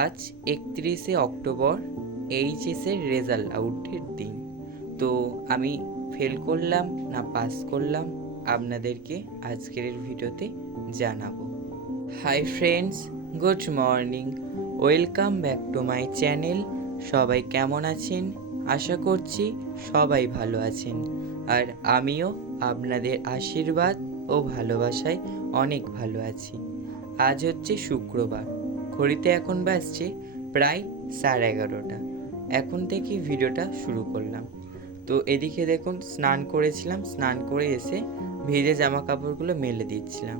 আজ একত্রিশে October, এইচএসের result আউটের দিন। তো আমি ফেল করলাম না পাস করলাম আপনাদেরকে আজকের ভিডিওতে জানাব। Hi friends good morning welcome back to my channel সবাই কেমন আছেন? আশা করছি সবাই ভালো আছেন। আর আমিও আপনাদের আশীর্বাদ ও ভালোবাসায় অনেক ভালো আছি। আজ হচ্ছে শুক্রবার। ঘড়িতে এখন বাজছে প্রায় সাড়ে এগারোটা। এখন থেকে ভিডিওটা শুরু করলাম। তো এদিকে দেখুন, স্নান করেছিলাম, স্নান করে এসে ভিজে জামা কাপড়গুলো মেলে দিচ্ছিলাম।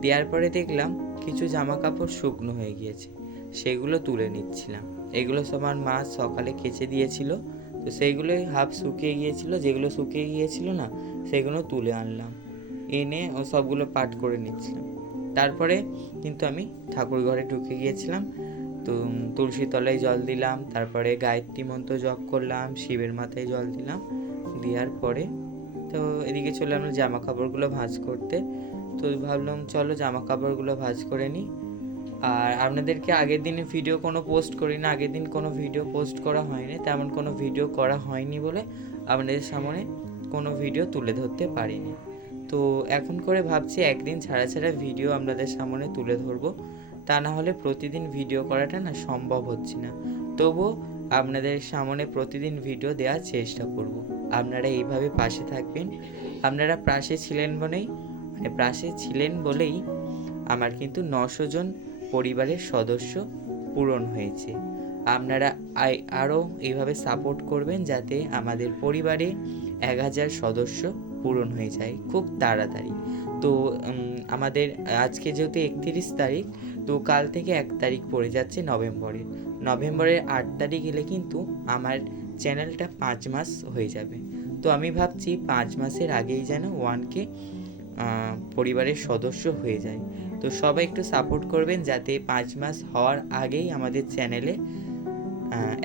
দেওয়ার পরে দেখলাম কিছু জামা কাপড় শুকনো হয়ে গিয়েছে, সেগুলো তুলে নিচ্ছিলাম। এগুলো আমার মা সকালে কেচে দিয়েছিল, তো সেইগুলোই হাফ শুকিয়ে গিয়েছিল, যেগুলো শুকিয়ে গিয়েছিল না, সেগুলো তুলে আনলাম। এনে ও সবগুলো পাট করে নিচ্ছিলাম। তারপরে কিন্তু আমি ঠাকুর ঘরে ঢুকে গিয়েছিলাম। তো তুলসী তলায় জল দিলাম, তারপরে গায়ত্রী মন্ত্র জপ করলাম, শিবের মাথায় জল দিলাম, দেওয়ার পরে তো এদিকে চলে আমরা জামা কাপড়গুলো ভাঁজ করতে। তো ভাবলাম চলো জামা কাপড়গুলো ভাঁজ করে নিই। আর আপনাদেরকে আগের দিনে ভিডিও কোনো পোস্ট করি না আগের দিন কোনো ভিডিও পোস্ট করা হয়নি, তেমন কোনো ভিডিও করা হয়নি বলে আপনাদের সামনে কোনো ভিডিও তুলে ধরতে পারিনি। তো এখন করে ভাবছি একদিন ছাড়া ছাড়া ভিডিও আপনাদের সামনে তুলে ধরবো। তা না হলে প্রতিদিন ভিডিও করাটা না সম্ভব হচ্ছে না। তবুও আপনাদের সামনে প্রতিদিন ভিডিও দেওয়ার চেষ্টা করব। আপনারা এইভাবে পাশে থাকবেন। আপনারা পাশে ছিলেন বলেই মানে পাশে ছিলেন বলেই আমার কিন্তু নশো জন পরিবারের সদস্য পূরণ হয়েছে। আপনারা আরও এইভাবে সাপোর্ট করবেন যাতে আমাদের পরিবারে এক হাজার সদস্য পূরণ হয়ে যায়, খুব তাড়াতাড়ি। তো আমাদের আজকে যেহেতু একত্রিশ তারিখ, তো কাল থেকে এক তারিখ পড়ে যাচ্ছে নভেম্বরের। নভেম্বরের আট তারিখ এলে কিন্তু আমার চ্যানেলটা পাঁচ মাস হয়ে যাবে। তো আমি ভাবছি পাঁচ মাসের আগেই যেন ওয়ানকে পরিবারের সদস্য হয়ে যায়। তো সবাই একটু সাপোর্ট করবেন যাতে পাঁচ মাস হওয়ার আগেই আমাদের চ্যানেলে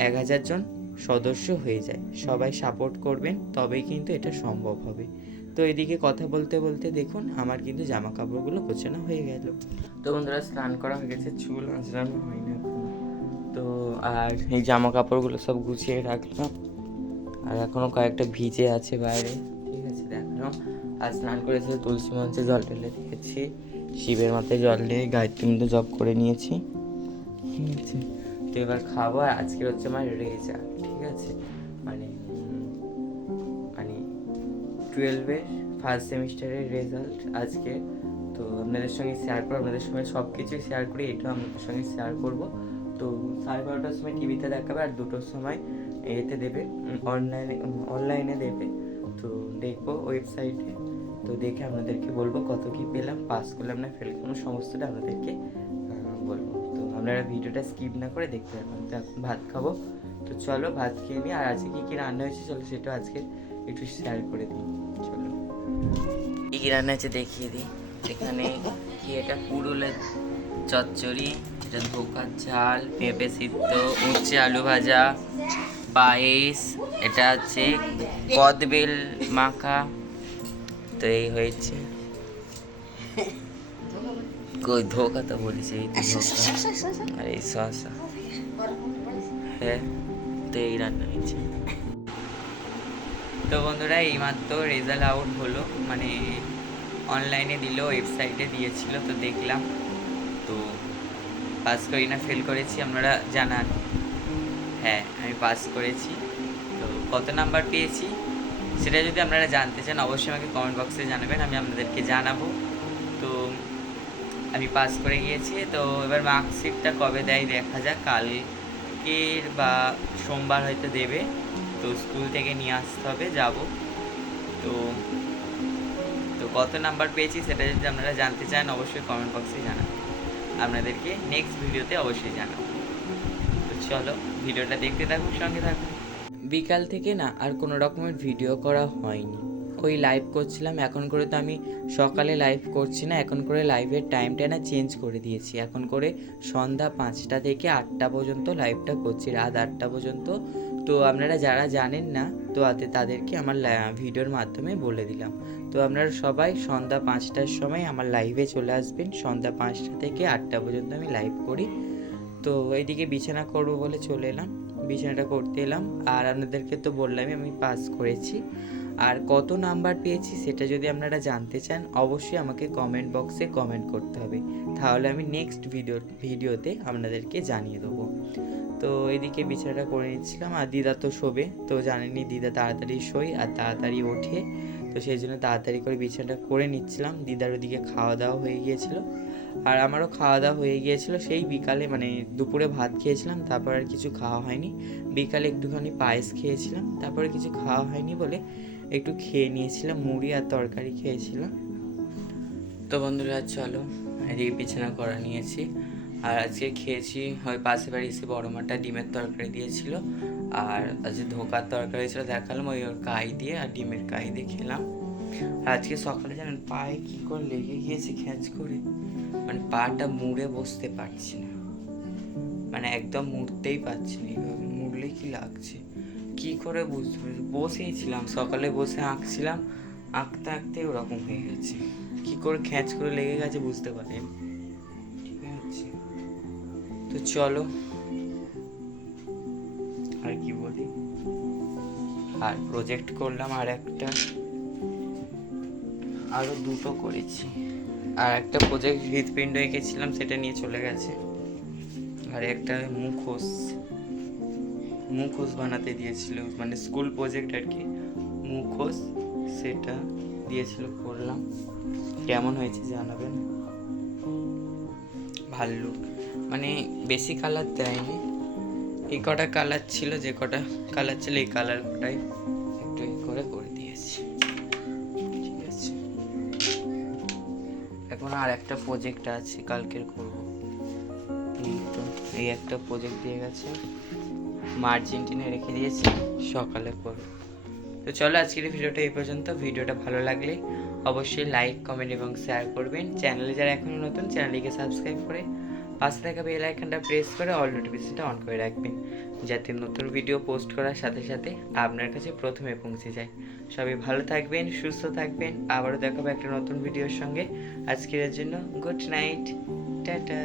এক হাজার জন সদস্য হয়ে যায়। সবাই সাপোর্ট করবেন, তবেই কিন্তু এটা সম্ভব হবে। তো এদিকে কথা বলতে বলতে দেখুন, আমার কিন্তু জামা কাপড়গুলো গোছানো হয়ে গেল। তো বন্ধুরা, স্নান করা হয়ে গেছে, চুল আঁচড়ানো হয়নি এখন। তো আর এই জামা কাপড়গুলো সব গুছিয়ে রাখলাম। আর এখনও কয়েকটা ভিজে আছে বাইরে, ঠিক আছে দেখলাম আর স্নান করে এসে তুলসী মঞ্চে জল ঢেলে দিয়েছি। শিবের মাথায় জল দিয়ে গায়ত্রী মধ্যে জব করে নিয়েছি, ঠিক আছে। তো এবার খাব, আর আজকে হচ্ছে আমার ঠিক আছে মানে মানে টুয়েলভের ফার্স্ট সেমিস্টারের রেজাল্ট আজকে। তো আপনাদের সঙ্গে শেয়ার করব আপনাদের সঙ্গে সব কিছুই শেয়ার করি, এটাও আপনাদের সঙ্গে শেয়ার করব। তো সাড়ে বারোটার সময় টিভিতে দেখাবে আর দুটোর সময় এতে দেবে অনলাইনে অনলাইনে দেবে। তো দেখব ওয়েবসাইটে তো দেখে আপনাদেরকে বলব কত কি পেলাম পাস করলাম না ফেল করলাম, সমস্তটা আপনাদেরকে বলব। আপনারা ভিডিওটা স্কিপ না করে দেখতে থাকুন। তো এখন ভাত খাব। তো চলো ভাত খেয়ে নিই। আর আজকে কী কী রান্না হয়েছে চলো সেটা আজকে একটু শেয়ার করে দিই। চলো। কী কী রান্না হয়েছে দেখিয়ে দিই। এখানে কি এটা পুরুলের চচ্চড়ি, এটা ধোকার ঝাল, পেঁপে সিদ্ধ, উচ্ছে আলু ভাজা, পায়েস, এটা হচ্ছে কদবেল মাখা। তো এই হয়েছে। কই ধোকা তো বলিস এই আর এই শসা হ্যাঁ তো এই রান্না হয়েছে তো বন্ধুরা এইমাত্র রেজাল্ট আউট হলো মানে অনলাইনে দিল ওয়েবসাইটে দিয়েছিল তো দেখলাম তো পাস করি না ফেল করেছি আপনারা জানান। হ্যাঁ আমি পাস করেছি। তো কত নাম্বার পেয়েছি? সেটা যদি আপনারা জানতে চান অবশ্যই আমাকে কমেন্ট বক্সে জানাবেন আমি আপনাদেরকে জানাব। আমি পাস করে গিয়েছি, তো এবার মার্কশিটটা কবে দেয় দেখা যাক। কালকের বা সোমবার হয়তো দেবে, তো স্কুল থেকে নিয়ে আসতে হবে, যাব। তো তো কত নাম্বার পেয়েছি সেটা যদি আপনারা জানতে চান, অবশ্যই কমেন্ট বক্সে জানান। আপনাদেরকে নেক্সট ভিডিওতে অবশ্যই জানাব। তো চলো ভিডিওটা দেখতে থাকুন, সঙ্গে থাকুন। বিকাল থেকে না আর কোনো রকমের ভিডিও করা হয়নি। ওই লাইভ করছিলাম। এখন করে তো আমি সকালে লাইভ করছি না, এখন করে লাইভের টাইমটা না চেঞ্জ করে দিয়েছি। এখন করে সন্ধ্যা পাঁচটা থেকে আটটা পর্যন্ত লাইভটা করছি, রাত আটটা পর্যন্ত। তো আপনারা যারা জানেন না, তো তাদের- তাদেরকে আমার ভিডিওর মাধ্যমে বলে দিলাম। তো আপনারা সবাই সন্ধ্যা পাঁচটার সময় আমার লাইভে চলে আসবেন। সন্ধ্যা পাঁচটা থেকে আটটা পর্যন্ত আমি লাইভ করি। তো এইদিকে বিছানা করব বলে চলে এলাম। বিছানাটা করতে এলাম। আর আপনাদেরকে তো বললামই আমি পাস করেছি। আর কত নাম্বার পেয়েছি সেটা যদি আপনারা জানতে চান, অবশ্যই আমাকে কমেন্ট বক্সে কমেন্ট করতে হবে। তাহলে আমি নেক্সট ভিডিও ভিডিওতে আপনাদেরকে জানিয়ে দেবো। তো এদিকে বিছানাটা করে নিচ্ছিলাম আর দিদা তো শোবে। তো জানেনই দিদা তাড়াতাড়ি শোয় আর তাড়াতাড়ি ওঠে। তো সেই জন্য তাড়াতাড়ি করে বিছানাটা করে নিচ্ছিলাম। দিদার ওদিকে খাওয়া দাওয়া হয়ে গিয়েছিল। আর আমারও খাওয়া দাওয়া হয়ে গিয়েছিল। সেই বিকালে মানে দুপুরে ভাত খেয়েছিলাম, তারপর আর কিছু খাওয়া হয়নি। বিকালে একটুখানি পায়েস খেয়েছিলাম, তারপরে কিছু খাওয়া হয়নি বলে একটু খেয়ে নিয়েছিলাম, মুড়ি আর তরকারি খেয়েছিলাম। তো বন্ধুরা, চলো এদিকে বিছানা করা নিয়েছি। আর আজকে খেয়েছি ওই পাশে বাড়ি এসে বড় মাটা ডিমের তরকারি দিয়েছিল। আর আজকে ধোকার তরকারি ছিল, দেখালাম ওই ওর কাই দিয়ে আর ডিমের কাই দিয়ে খেলাম। আর আজকে সকালে জানেন পায়ে কী করে লেগে গিয়েছে খ্যাচ করে? মানে পাটা মুড়ে বসতে পারছি না। মানে একদম মুড়তেই পারছি না, এইভাবে মুড়লে কি লাগছে? কি করে পারছি বসেই ছিলাম, সকালে বসে আঁকছিলাম, আঁকতে আঁকতে ওরকম হয়ে গেছে। কি করে খ্যাচ করে লেগে গেছে বুঝতে পারিনি। ঠিক আছে। তো চলো, আর কি বলি? আর প্রজেক্ট করলাম আর একটা, আরও দুটো করেছি। আর একটা প্রজেক্ট হৃদপিণ্ড এঁকেছিলাম, সেটা নিয়ে চলে গেছে। আর একটা মুখোশ। মুখোশ বানাতে দিয়েছিল মানে স্কুল প্রজেক্ট আর কি। মুখোশ সেটা দিয়েছিল, করলাম। কেমন হয়েছে জানাবেন? ভাল্লুক মানে বেশি কালার দেয়নি। এই কটা কালার ছিল, যে কটা কালার ছিল, এই কালার কটাই একটু করে করে দিয়েছি। ঠিক আছে। এখন আর একটা প্রজেক্ট আছে, কালকের করব। তো, এই একটা প্রজেক্ট দিয়ে গেছে। মার্জিন টেনে রেখে দিয়েছি, সকালে করব। তো চলো আজকের ভিডিওটা এই পর্যন্ত। ভিডিওটা ভালো লাগলে অবশ্যই লাইক কমেন্ট এবং শেয়ার করবেন। চ্যানেলে যারা এখনও নতুন চ্যানেলটিকে সাবস্ক্রাইব করে পাশে থাকা বেল আইকনটা প্রেস করে অল নোটিফিকেশনটা অন করে রাখবেন, যাতে নতুন ভিডিও পোস্ট করার সাথে সাথে আপনার কাছে প্রথমে পৌঁছে যায়। সবাই ভালো থাকবেন, সুস্থ থাকবেন। আবারও দেখাবো একটা নতুন ভিডিওর সঙ্গে। আজকের জন্য গুড নাইট টাটা।